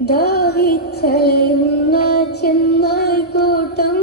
ദാഹിച്ചലയുന്ന ചെന്നായ് കൂട്ടം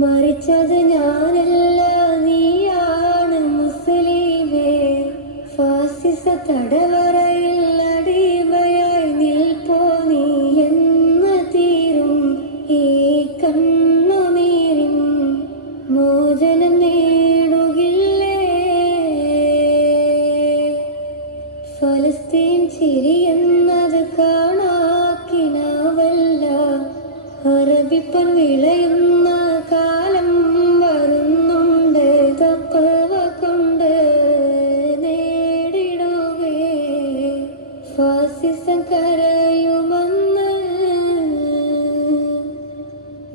മരിച്ചത് ഞാനല്ല നീയാണ് മുസ്ലിമേ. ഫാസിസ തടവറയിൽ നിൽപ്പോ നീ എന്ന തീരും ഈ കണ്ണുനീരും മോചനം നേടുകില്ലേ ഫലസ്തീൻ ചിരിയെന്നത് കാണാക്കിനാവല്ല. അറബിപ്പൻ വിളയുന്ന കാലം വരുന്നുണ്ട്. തപ്പവ കൊണ്ട് നേടിടുകേ ഫാസിസം കരയുമെന്ന്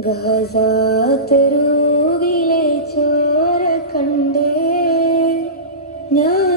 ഗസാത്തെരുവിലെ ചോര കണ്ടേ. ഞാൻ